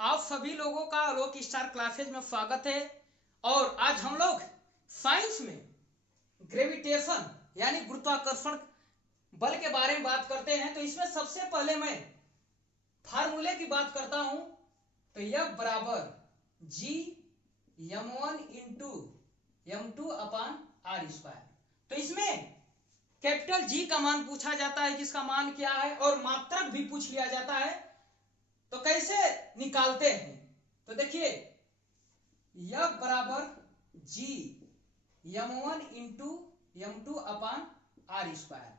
आप सभी लोगों का आलोक स्टार क्लासेज में स्वागत है। और आज हम लोग साइंस में ग्रेविटेशन यानी गुरुत्वाकर्षण बल के बारे में बात करते हैं। तो इसमें सबसे पहले मैं फार्मूले की बात करता हूं। तो F बराबर G m1 into m2 upon R square. तो इसमें कैपिटल G का मान पूछा जाता है, जिसका मान क्या है, और मात्रक भी पूछ लिया जाता है। तो कैसे निकालते हैं? तो देखिए F बराबर G m1 into m2 upon R square.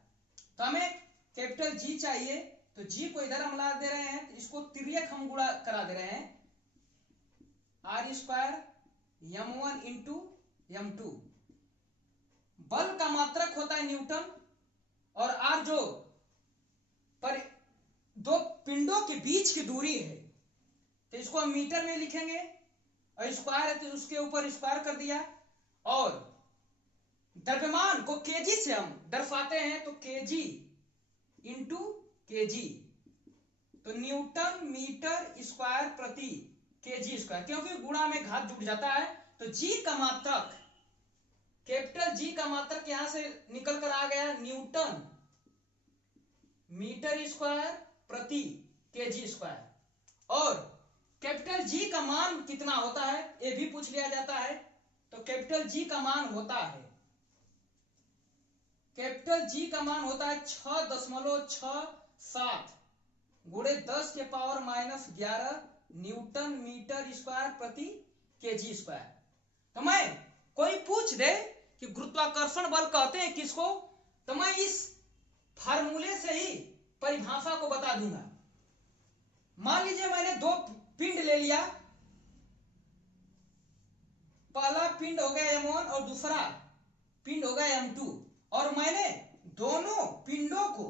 तो हमें कैपिटल G चाहिए, तो G को इधर हम ला दे रहे हैं, तो इसको तिर्यक हम गुणा करा दे रहे हैं। R square m1 into m2। बल का मात्रक होता है न्यूटन, और आर जो पर दो पिंडों के बीच की दूरी है, तो इसको हम मीटर में लिखेंगे, और स्क्वायर है तो उसके ऊपर स्क्वायर कर दिया। और द्रव्यमान को केजी से हम दर्शाते हैं, तो केजी इंटू केजी, तो न्यूटन मीटर स्क्वायर प्रति केजी स्क्वायर, क्योंकि गुणा में घात जुड़ जाता है। तो जी का मात्रक, कैपिटल जी का मात्रक यहां से निकल कर आ गया न्यूटन मीटर स्क्वायर प्रति केजी स्क्वायर। और कैपिटल जी का मान कितना होता है ये भी पूछ लिया जाता है। तो कैपिटल जी का मान होता है, कैपिटल जी का मान होता है 6.67 गुणे 10 के पावर -11 न्यूटन मीटर स्क्वायर प्रति केजी स्क्वायर। तो मैं कोई पूछ दे कि गुरुत्वाकर्षण बल कहते हैं किसको, तो मैं इस फार्मूले से ही परिभाषा को बता दूंगा। मान लीजिए मैंने दो पिंड ले लिया, पहला पिंड हो गया m1 और दूसरा पिंड हो गया m2, और मैंने दोनों पिंडों को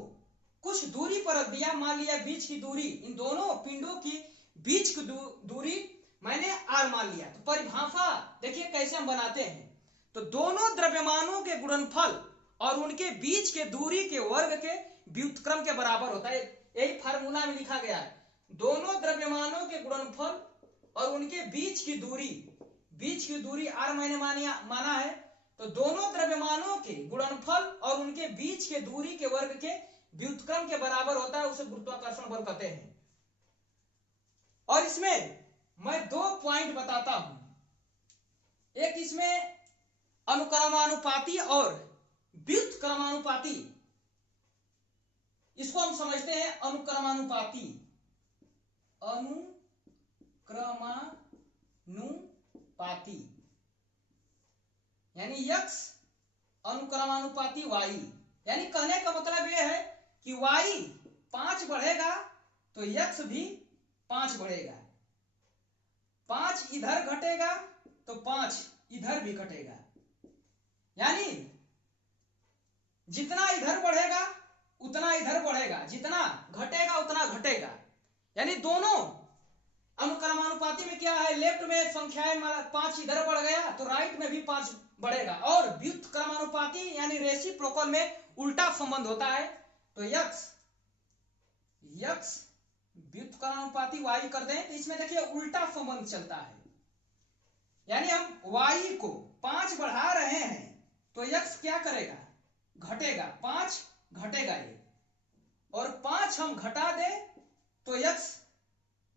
कुछ दूरी पर रख दिया। मान लिया बीच की दूरी, इन दोनों पिंडों की बीच की दूरी मैंने r मान लिया। तो परिभाषा देखिए कैसे हम बनाते हैं। तो दोनों द्रव्यमानों के गुणनफल और उनके बीच के दूरी के वर्ग के व्युत्क्रम के बराबर होता है। यही फार्मूला में लिखा गया है। दोनों द्रव्यमानों के गुणनफल और उनके बीच की दूरी r मैंने माना है। तो दोनों द्रव्यमानों के गुणनफल और उनके बीच के दूरी के वर्ग के व्युत्क्रम के बराबर होता है, उसे गुरुत्वाकर्षण बल कहते हैं। और इसमें मैं दो पॉइंट बताता हूं, एक इसमें अनुक्रमानुपाती और व्युत्क्रमानुपाती। इसको हम समझते हैं अनुक्रमानुपाती यानी x अनुक्रमानुपाती y। यानी कहने का मतलब यह है कि y 5 बढ़ेगा तो x भी 5 बढ़ेगा, 5 इधर घटेगा तो 5 इधर भी घटेगा। यानी जितना इधर बढ़ेगा उतना इधर बढ़ेगा, जितना घटेगा उतना घटेगा। यानी दोनों अनुक्रमानुपाती में क्या है, लेफ्ट में संख्याएं 5 इधर बढ़ गया तो राइट में भी 5 बढ़ेगा। और व्युत्क्रमानुपाती यानी रेसिप्रोकल में उल्टा संबंध होता है। तो x व्युत्क्रमानुपाती y कर दें तो इसमें देखिए उल्टा संबंध चलता है। यानी हम y को 5 बढ़ा रहे हैं तो x क्या करेगा, घटेगा, 5 घटेगा ये, और 5 हम घटा दें तो x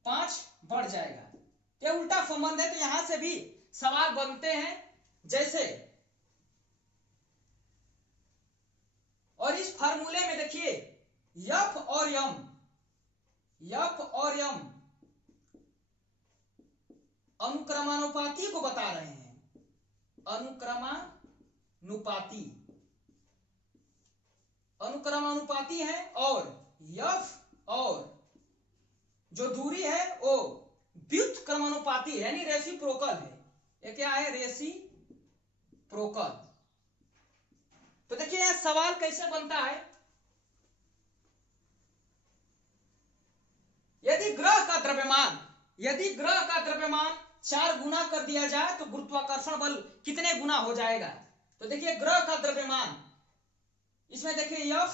5 बढ़ जाएगा। ये उल्टा संबंध है। तो यहां से भी सवाल बनते हैं जैसे, और इस फार्मूले में देखिए F और m अनुक्रमानुपाती को बता रहे हैं, अनुक्रमानुपाती है। और F और जो दूरी है वो व्युत्क्रमानुपाती है यानी रेसिप्रोकल है। ये क्या है, रेसिप्रोकल। तो देखिए यह सवाल कैसे बनता है। यदि ग्रह का द्रव्यमान 4 गुना कर दिया जाए तो गुरुत्वाकर्षण बल कितने गुना हो जाएगा। तो देखिए ग्रह का द्रव्यमान, इसमें देखिए F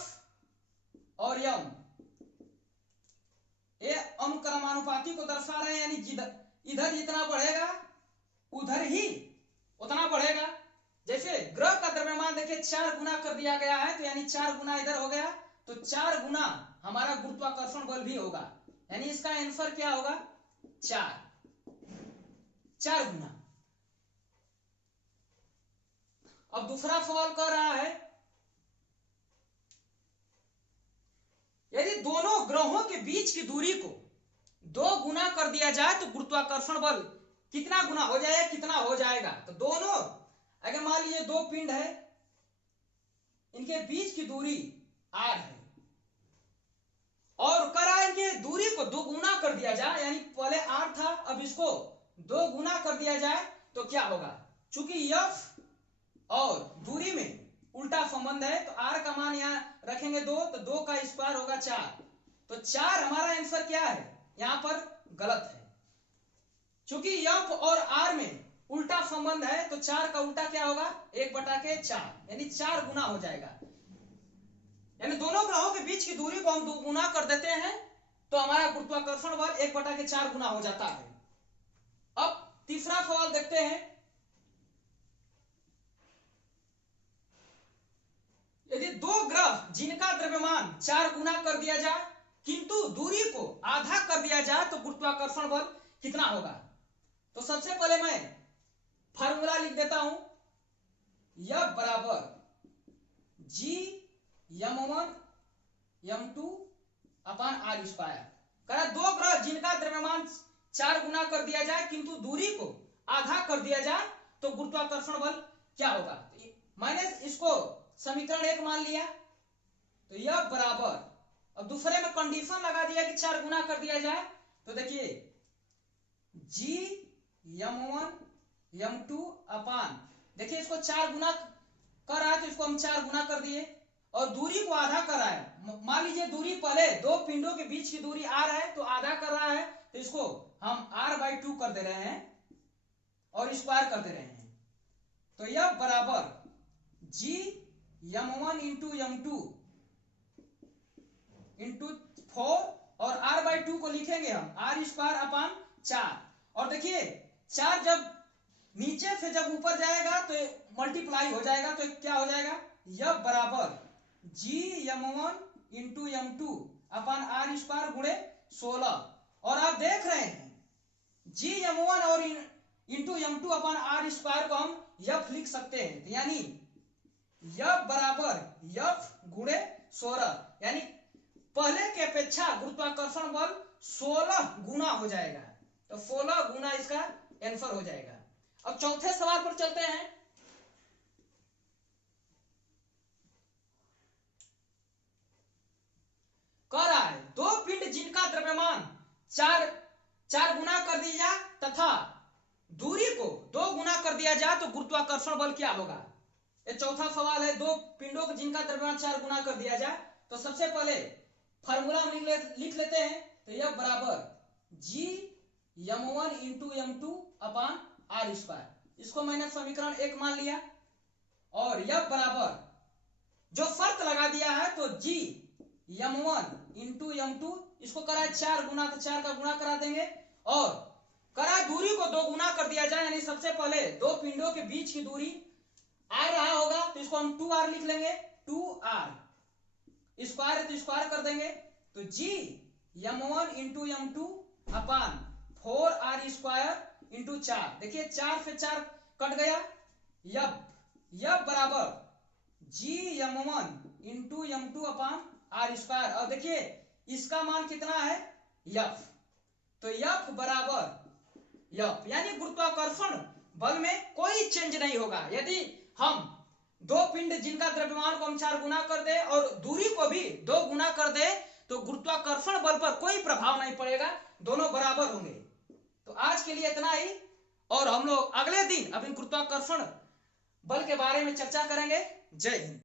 और m, ये अनुक्रमानुपाती को दर्शा रहे हैं, यानी इधर जितना बढ़ेगा उधर ही उतना बढ़ेगा। जैसे ग्रह का द्रव्यमान देखिए 4 गुना कर दिया गया है, तो यानी 4 गुना इधर हो गया, तो 4 गुना हमारा गुरुत्वाकर्षण बल भी होगा, यानी इसका आंसर क्या होगा 4 गुना। अब दूसरा सवाल कह रहा है यदि दोनों ग्रहों के बीच की दूरी को 2 गुना कर दिया जाए तो गुरुत्वाकर्षण बल कितना गुना हो जाएगा, कितना हो जाएगा। तो दोनों अगर मान लीजिए 2 पिंड है, इनके बीच की दूरी r है और करा इनके दूरी को 2 गुना कर दिया जाए, यानी पहले r था अब इसको 2 गुना कर दिया जाए तो क्या होगा। चूंकि f और दूरी में उल्टा संबंध है तो r का मान यहाँ रखेंगे 2, तो 2 का स्क्वायर होगा 4, तो 4 हमारा आंसर क्या है, यहां पर गलत है। चूंकि f और r में उल्टा संबंध है तो 4 का उल्टा क्या होगा 1/4, यानी 4 गुना हो जाएगा। यानी दोनों ग्रहों के बीच की दूरी को हम 2 गुना कर देते हैं तो हमारा गुरुत्वाकर्षण बल 1/4 गुना हो जाता है। अब तीसरा सवाल देखते हैं, यदि 2 ग्रह जिनका द्रव्यमान 4 गुना कर दिया जाए किंतु दूरी को आधा कर दिया जाए तो गुरुत्वाकर्षण बल कितना होगा। तो सबसे पहले मैं फार्मूला लिख देता हूं, F बराबर G m1 m2 अपान r स्क्वायर। कहा 2 ग्रह जिनका द्रव्यमान 4 गुना कर दिया जाए किंतु दूरी को आधा कर दिया जाए तो गुरुत्वाकर्षण बल क्या होगा। मैंने इसको समीकरण 1 मान लिया, तो यह बराबर, अब दूसरे में कंडीशन लगा दिया कि 4 गुना कर दिया जाए, तो देखिए G m1 m2 अपान, देखिए इसको 4 गुना कर रहा है तो इसको हम 4 गुना कर दिए और दूरी को आधा कर रहा है। मान लीजिए दूरी पहले 2 पिंडों के बीच की दूरी r है तो आधा कर रहा है, तो इसको हम r/2 कर दे रहे हैं और स्क्वायर कर दे रहे हैं। तो यह बराबर G m1 into m2 into 4 और r/2 को लिखेंगे हम r स्क्वायर अपान 4। और देखिए 4 जब नीचे से जब ऊपर जाएगा तो मल्टीप्लाई हो जाएगा, तो क्या हो जाएगा, यह बराबर G m1 इंटू m2 अपान r स्क्वायर गुणे 16। और आप देख रहे हैं G m1 और इंटू m2 अपान r स्क्वायर को हम f लिख सकते हैं, तो यानी f बराबर f गुणे 16, यानी पहले के अपेक्षा गुरुत्वाकर्षण बल 16 गुना हो जाएगा, तो 16 गुना इसका आंसर हो जाएगा। अब चौथे सवाल पर चलते हैं। कह रहा है 2 पिंड जिनका द्रव्यमान 4 गुना कर दिया जाए तथा दूरी को 2 गुना कर दिया जाए तो गुरुत्वाकर्षण बल क्या होगा। ये चौथा सवाल है, 2 पिंडों को जिनका द्रव्यमान 4 गुना कर दिया जाए, तो सबसे पहले फार्मूला लिख लेते हैं, तो यह बराबर G m1 इंटू m2 अपान r स्क्वायर, इसको मैंने समीकरण 1 मान लिया। और यह बराबर जो शर्त लगा दिया है तो G m1 इंटू m2 इसको करा 4 गुना, तो 4 का गुणा करा देंगे और करा दूरी को 2 गुना कर दिया जाए, यानी सबसे पहले 2 पिंडों के बीच की दूरी r रहा होगा तो इसको हम 2r लिख लेंगे, 2r स्क्वायर है तो स्क्वायर कर देंगे, तो G m1 इंटू m2 अपान 4r स्क्वायर इंटू 4, देखिए 4 से 4 कट गया, यह बराबर G m1 इंटू m2 अपान r स्क्वायर। और देखिए इसका मान कितना है f, तो f बराबर f, यानी गुरुत्वाकर्षण बल में कोई चेंज नहीं होगा। यदि हम 2 पिंड जिनका द्रव्यमान को हम 4 गुना कर दे और दूरी को भी 2 गुना कर दे तो गुरुत्वाकर्षण बल पर कोई प्रभाव नहीं पड़ेगा, दोनों बराबर होंगे। तो आज के लिए इतना ही, और हम लोग अगले दिन अभी गुरुत्वाकर्षण बल के बारे में चर्चा करेंगे। जय हिंद।